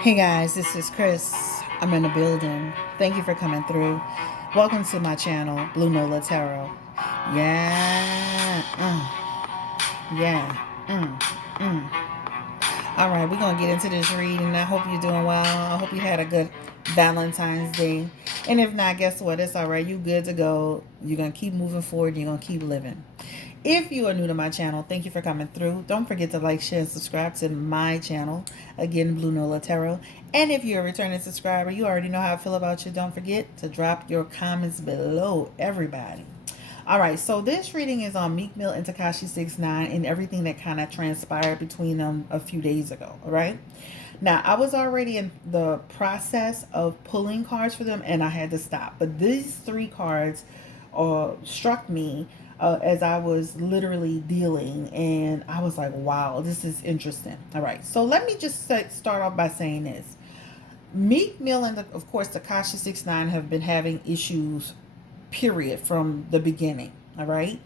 Hey guys, this is Chris. I'm in the building. Thank you for coming through. Welcome to my channel, Blue Nola Tarot. Yeah, yeah. All right, we're gonna get into this reading. I hope you're doing well. I hope you had a good Valentine's Day. And if not, guess what? It's all right. You good to go. You're gonna keep moving forward. You're gonna keep living. If you are new to my channel, thank you for coming through. Don't forget to like, share, and subscribe to my channel. Again, Blue Nola Tarot. And if you're a returning subscriber, you already know how I feel about you. Don't forget to drop your comments below, everybody. All right, so this reading is on Meek Mill and Tekashi69 and everything that kind of transpired between them a few days ago. All right. Now, I was already in the process of pulling cards for them and I had to stop. But these three cards struck me as I was literally dealing, and I was like, wow, this is interesting. All right, so let me just start off by saying this. Meek Mill and, of course, Tekashi69 have been having issues, period, from the beginning. All right.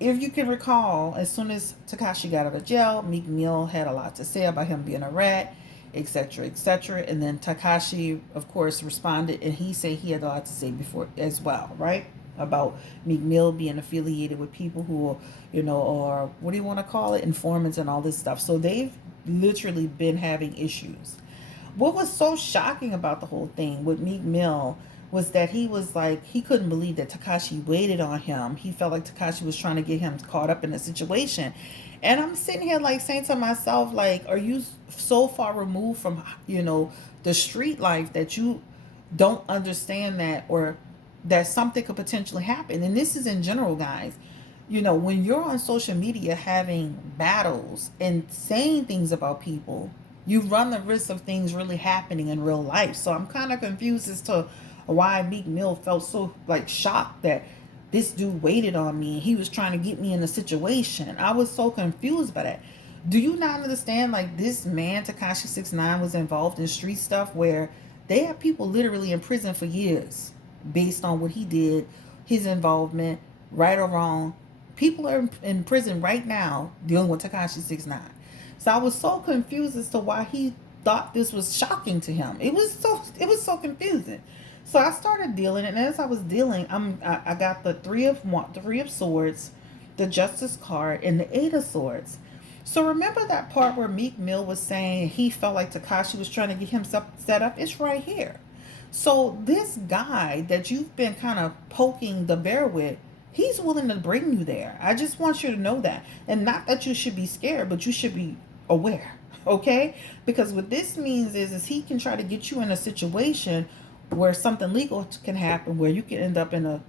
If you can recall, as soon as Tekashi got out of jail, Meek Mill had a lot to say about him being a rat, etc., etc. And then Tekashi, of course, responded, and he said he had a lot to say before as well, right? About Meek Mill being affiliated with people who, are, what do you want to call it, informants and all this stuff. So they've literally been having issues. What was so shocking about the whole thing with Meek Mill was that he was like, he couldn't believe that Tekashi waited on him. He felt like Tekashi was trying to get him caught up in the situation. And I'm sitting here like saying to myself, like, are you so far removed from, the street life that you don't understand that, or that something could potentially happen? And this is in general, guys. When you're on social media having battles and saying things about people, you run the risk of things really happening in real life. So I'm kind of confused as to why Meek Mill felt so like shocked that this dude waited on me and he was trying to get me in a situation. I was so confused by that. Do you not understand, like, this man Tekashi 69 was involved in street stuff where they have people literally in prison for years based on what he did, his involvement, right or wrong. People are in prison right now dealing with Tekashi 69. So I was so confused as to why he thought this was shocking to him. It was so confusing. So I started dealing, and as I was dealing, I got the three of swords, the justice card, and the 8 of swords. So remember that part where Meek Mill was saying he felt like Tekashi was trying to get himself set up? It's right here. So this guy that you've been kind of poking the bear with, he's willing to bring you there. I just want you to know that. And not that you should be scared, but you should be aware. Okay? Because what this means is he can try to get you in a situation where something legal can happen, where you can end up in a,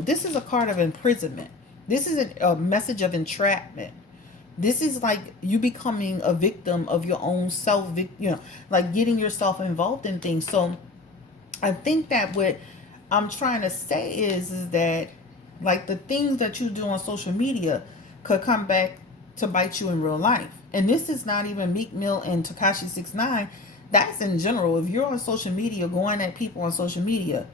this is a card of imprisonment. This is a message of entrapment. This is like you becoming a victim of your own self, like getting yourself involved in things. So I think that what I'm trying to say is that, like, the things that you do on social media could come back to bite you in real life. And this is not even Meek Mill and Tekashi 69. That's in general. If you're on social media, going at people on social media,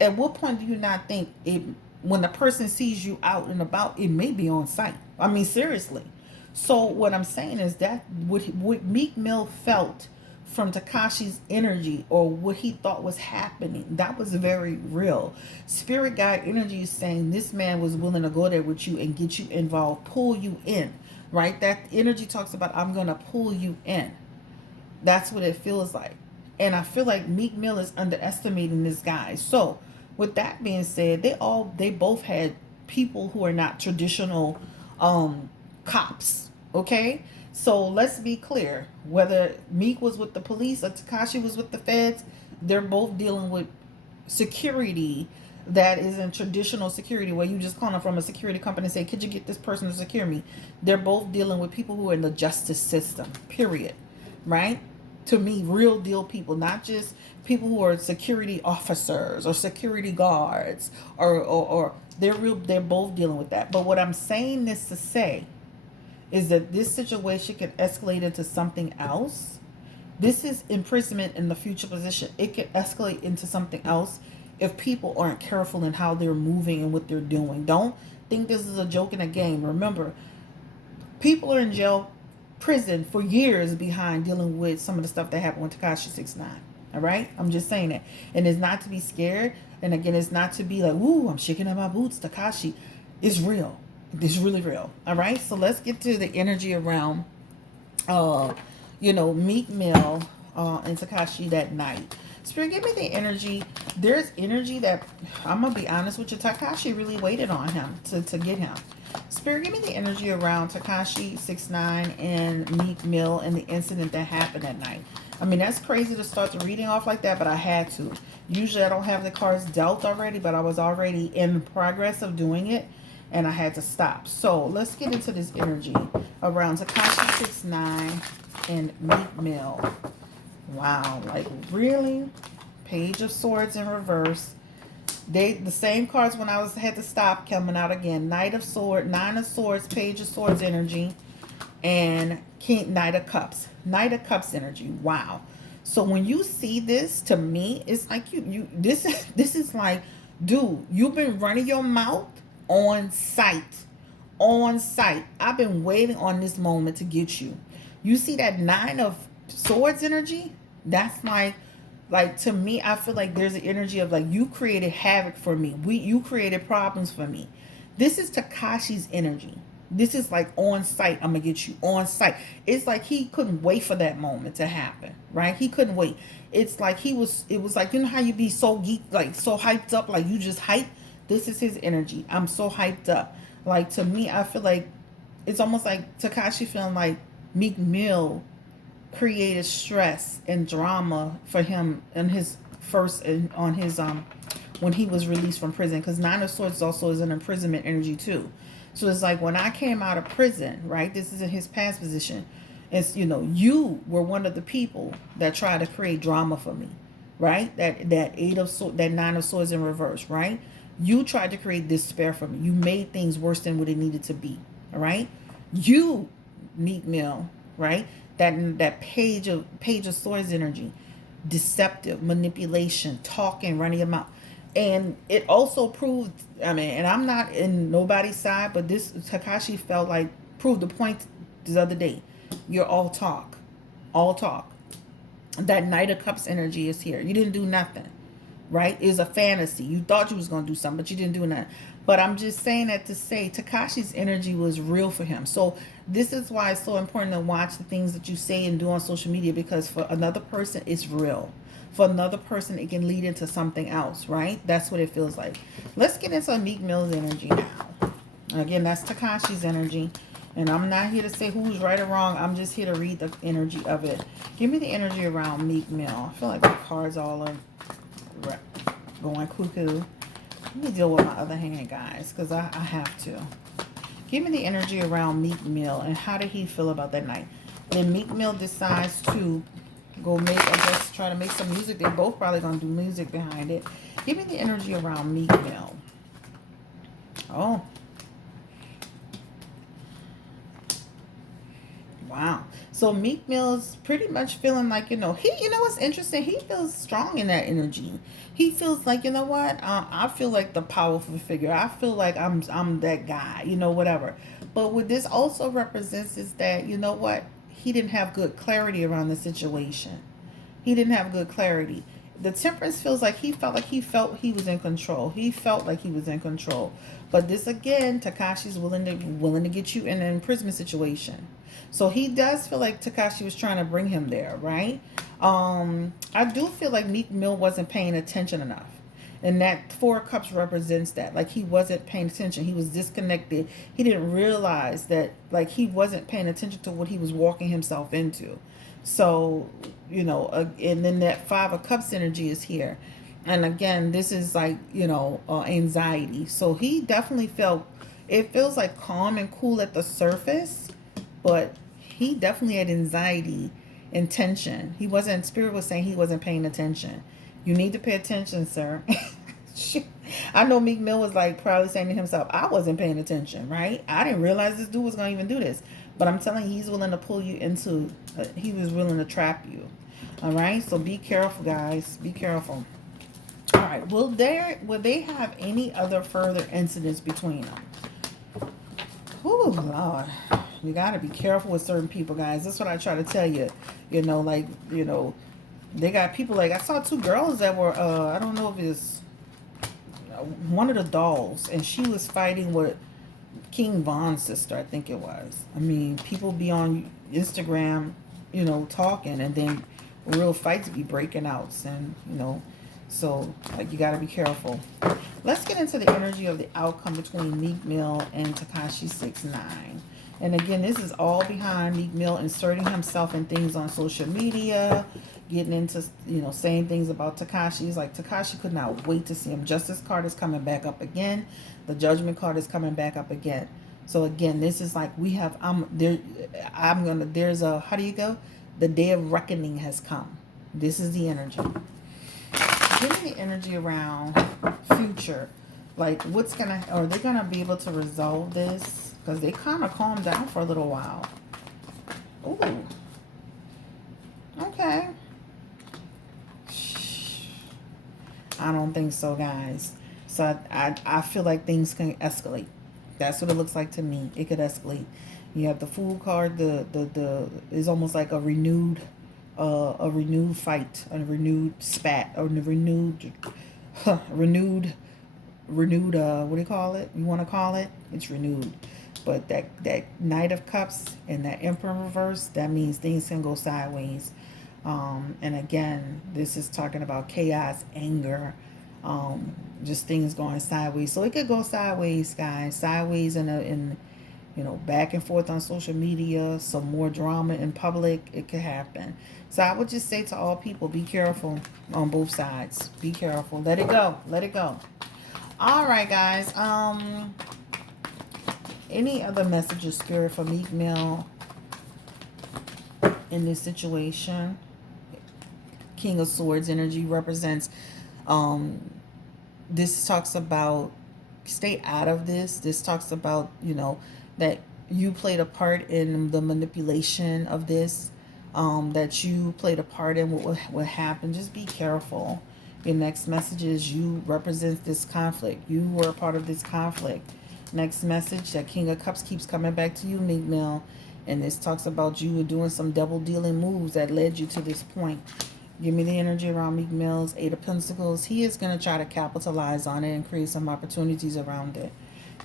at what point do you not think it, when the person sees you out and about, it may be on site? I mean, seriously. So what I'm saying is that what Meek Mill felt from Tekashi's energy, or what he thought was happening, that was very real. Spirit guide energy is saying this man was willing to go there with you and get you involved, pull you in, right? That energy talks about, I'm going to pull you in. That's what it feels like. And I feel like Meek Mill is underestimating this guy. So with that being said, they both had people who are not traditional cops. Okay? So let's be clear. Whether Meek was with the police or Tekashi was with the feds, they're both dealing with security that isn't traditional security, where you just call them from a security company and say, could you get this person to secure me? They're both dealing with people who are in the justice system, period. Right? To me, real deal people, not just people who are security officers or security guards, or they're both dealing with that. But what I'm saying this to say is that this situation can escalate into something else. This is imprisonment in the future position. It can escalate into something else if people aren't careful in how they're moving and what they're doing. Don't think this is a joke in a game. Remember, people are in jail prison for years behind dealing with some of the stuff that happened with Tekashi 69. All right, I'm just saying that, and it's not to be scared. And again, it's not to be like, "Ooh, I'm shaking in my boots." Tekashi is real. It's really real. All right, so let's get to the energy around, uh, Meek Mill, and Tekashi that night. Spirit, give me the energy. There's energy that, I'm gonna be honest with you, Tekashi really waited on him to get him. Spirit, give me the energy around Tekashi 69 and Meek Mill and the incident that happened that night. I mean, that's crazy to start the reading off like that, but I had to. Usually I don't have the cards dealt already, but I was already in progress of doing it, and I had to stop. So let's get into this energy around Tekashi 69 and Meek Mill. Wow, like really? Page of Swords in reverse. The same cards when I had to stop coming out again. Knight of Swords, Nine of Swords, Page of Swords energy, and Knight of Cups. Knight of Cups energy. Wow. So when you see this, to me, it's like this is like, dude, you've been running your mouth on sight. On sight. I've been waiting on this moment to get you. You see that Nine of Swords energy? That's like to me, I feel like there's an energy of like, you created havoc for me. You created problems for me. This is Tekashi's energy. This is like on sight. I'm gonna get you on sight. It's like he couldn't wait for that moment to happen, right? He couldn't wait. It's like it was like, you know how you be so geeked, like so hyped up, like you just hyped. This is his energy. I'm so hyped up. Like, to me, I feel like it's almost like Tekashi feeling like Meek Mill created stress and drama for him in his first, on his when he was released from prison, because Nine of Swords also is an imprisonment energy too. So it's like, when I came out of prison, right, this is in his past position, it's, you were one of the people that tried to create drama for me, right? That Eight of Swords, that Nine of Swords in reverse, right? You tried to create despair for me. You made things worse than what it needed to be. All right, you, Meek Mill, right? That Page of Swords energy, deceptive, manipulation, talking, running your mouth. And it also proved, I mean, and I'm not in nobody's side, but this Tekashi felt like proved the point this other day. You're all talk. All talk. That Knight of Cups energy is here. You didn't do nothing, right? It's a fantasy. You thought you was going to do something, but you didn't do nothing. But I'm just saying that to say Tekashi's energy was real for him. So this is why it's so important to watch the things that you say and do on social media, because for another person, it's real. For another person, it can lead into something else, right? That's what it feels like. Let's get into Meek Mill's energy now. Again, that's Tekashi's energy. And I'm not here to say who's right or wrong. I'm just here to read the energy of it. Give me the energy around Meek Mill. I feel like the cards all are going cuckoo. Let me deal with my other hand, guys, because I have to. Give me the energy around Meek Mill, and how did he feel about that night? Then Meek Mill decides to go make, I guess, try to make some music. They're both probably going to do music behind it. Give me the energy around Meek Mill. Oh. Wow. So Meek Mill's pretty much feeling like, what's interesting? He feels strong in that energy. He feels like, you know what? I feel like the powerful figure. I feel like I'm that guy, whatever. But what this also represents is that, you know what? He didn't have good clarity around the situation. He didn't have good clarity. The Temperance feels like he felt he was in control. He felt like he was in control. But this again, Tekashi's willing to get you in an imprisonment situation. So he does feel like Tekashi was trying to bring him there, right? I do feel like Meek Mill wasn't paying attention enough. And that Four of Cups represents that. Like, he wasn't paying attention. He was disconnected. He didn't realize that, like, he wasn't paying attention to what he was walking himself into. So, and then that Five of Cups energy is here. And again, this is like, anxiety. So he definitely it feels like calm and cool at the surface, but he definitely had anxiety and tension. Spirit was saying he wasn't paying attention. You need to pay attention, sir. I know Meek Mill was like probably saying to himself, I wasn't paying attention, right? I didn't realize this dude was going to even do this. But I'm telling you, he's willing to pull you into, he was willing to trap you. All right? So be careful, guys. Be careful. All right. Will they have any other further incidents between them? Oh, Lord. You got to be careful with certain people, guys. That's what I try to tell you. You know, like, you know, they got people like, I saw two girls that were, I don't know if it's one of the dolls, and she was fighting with King Von's sister, I think it was. I mean, people be on Instagram, you know, talking, and then real fights be breaking out. And, you know, so, like, you got to be careful. Let's get into the energy of the outcome between Meek Mill and Tekashi69. And again, this is all behind Meek Mill inserting himself in things on social media, getting into, you know, saying things about Tekashi. He's like, Tekashi could not wait to see him. Justice card is coming back up again. The judgment card is coming back up again. So again, this is like, we have, there's a, how do you go? The day of reckoning has come. This is the energy. Give me the energy around future. Like, what's gonna, are they gonna be able to resolve this? Because they kind of calmed down for a little while. Ooh. Okay. I don't think so, guys. So I feel like things can escalate. That's what it looks like to me. It could escalate. You have the Fool card. The is almost like a renewed fight, a renewed spat, or renewed what do you call it? You want to call it? It's renewed. But that Knight of Cups and that Emperor reverse, that means things can go sideways. And again, this is talking about chaos, anger, just things going sideways. So it could go sideways, guys. Sideways in you know, back and forth on social media, some more drama in public. It could happen. So I would just say to all people, be careful on both sides. Be careful. Let it go. Let it go. All right, guys. Any other messages, Spirit, for Meek Mill in this situation? King of Swords energy represents, this talks about, stay out of this. This talks about, you know, that you played a part in the manipulation of this, that you played a part in what happened. Just be careful. Your next message is, you represent this conflict. You were a part of this conflict. Next message, that King of Cups keeps coming back to you, Meek Mill. And this talks about you doing some double dealing moves that led you to this point. Give me the energy around Meek Mill's Eight of Pentacles. He is going to try to capitalize on it and create some opportunities around it.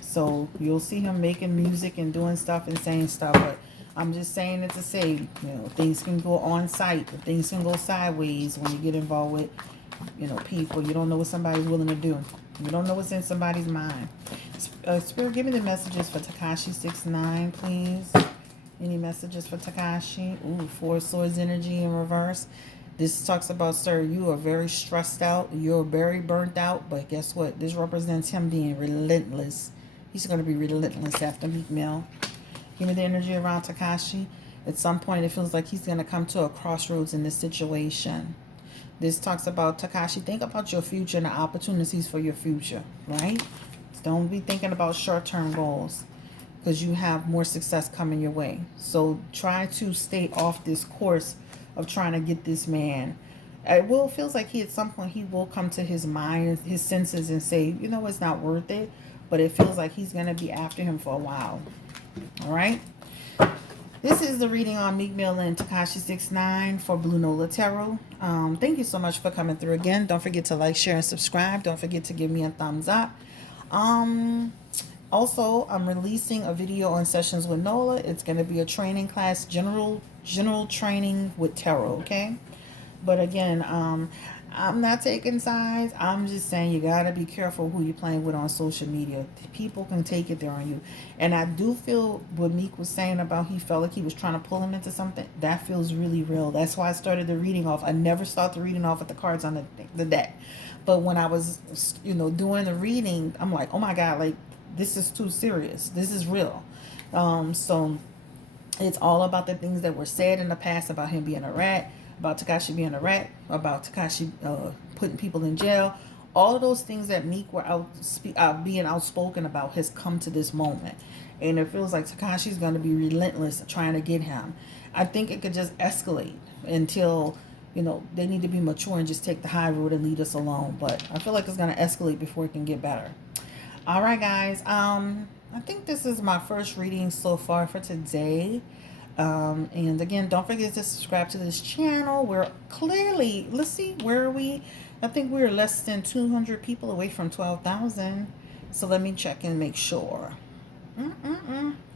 So you'll see him making music and doing stuff and saying stuff. But I'm just saying it to say, you know, things can go on site. Things can go sideways when you get involved with, you know, people. You don't know what somebody's willing to do. You don't know what's in somebody's mind. Spirit, give me the messages for Tekashi69, please. Any messages for Tekashi? Ooh, Four of Swords energy in reverse. This talks about, sir, you are very stressed out. You're very burnt out. But guess what? This represents him being relentless. He's going to be relentless after Meek Mill. Give me the energy around Tekashi. At some point, it feels like he's going to come to a crossroads in this situation. This talks about, Tekashi, think about your future and the opportunities for your future, right? Don't be thinking about short-term goals, because you have more success coming your way. So try to stay off this course of trying to get this man. It feels like he, at some point, he will come to his mind, his senses, and say, you know, it's not worth it. But it feels like he's going to be after him for a while. All right? This is the reading on Meek Mill and Tekashi69 for Blue Nola Tarot. Thank you so much for coming through again. Don't forget to like, share, and subscribe. Don't forget to give me a thumbs up. Also, I'm releasing a video on Sessions with Nola. It's going to be a training class, general training with tarot, okay? But again, I'm not taking sides. I'm just saying you got to be careful who you're playing with on social media. People can take it there on you. And I do feel what Meek was saying about he felt like he was trying to pull him into something. That feels really real. That's why I started the reading off. I never start the reading off with the cards on the deck. But when I was, you know, doing the reading, I'm like, oh my God, like, this is too serious. This is real. So it's all about the things that were said in the past about him being a rat, about Tekashi being a rat, about Tekashi putting people in jail. All of those things that Meek were being outspoken about has come to this moment. And it feels like Tekashi's going to be relentless trying to get him. I think it could just escalate until, you know, they need to be mature and just take the high road and leave us alone. But I feel like it's going to escalate before it can get better. All right, guys. I think this is my first reading so far for today. And again, don't forget to subscribe to this channel. We're clearly, let's see, where are we? I think we're less than 200 people away from 12,000. So let me check and make sure.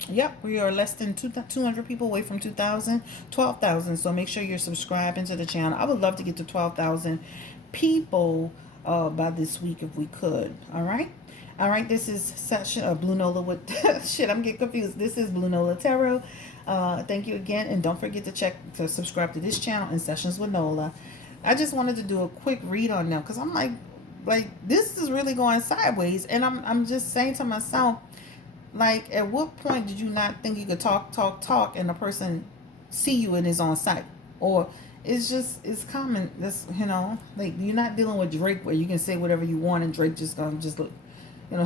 Yep, we are less than 200 people away from 12,000. So make sure you're subscribing to the channel. I would love to get to 12,000 people by this week if we could. All right. All right, this is session of Blue Nola with shit. I'm getting confused. This is Blue Nola Tarot. Thank you again, and don't forget to subscribe to this channel and Sessions with Nola. I just wanted to do a quick read on them because I'm like this is really going sideways, and I'm just saying to myself, like, at what point did you not think you could talk, and the person see you and is on site, or it's common. This, like, you're not dealing with Drake where you can say whatever you want and Drake just gonna just look.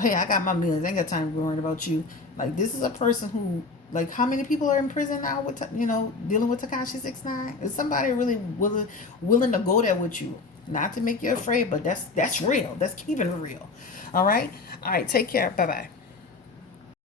Hey, I got my millions. I ain't got time to be worrying about you. Like, this is a person who, like, how many people are in prison now with, dealing with Tekashi69? Is somebody really willing to go there with you? Not to make you afraid, but that's real. That's keeping it real. All right? All right, take care. Bye-bye.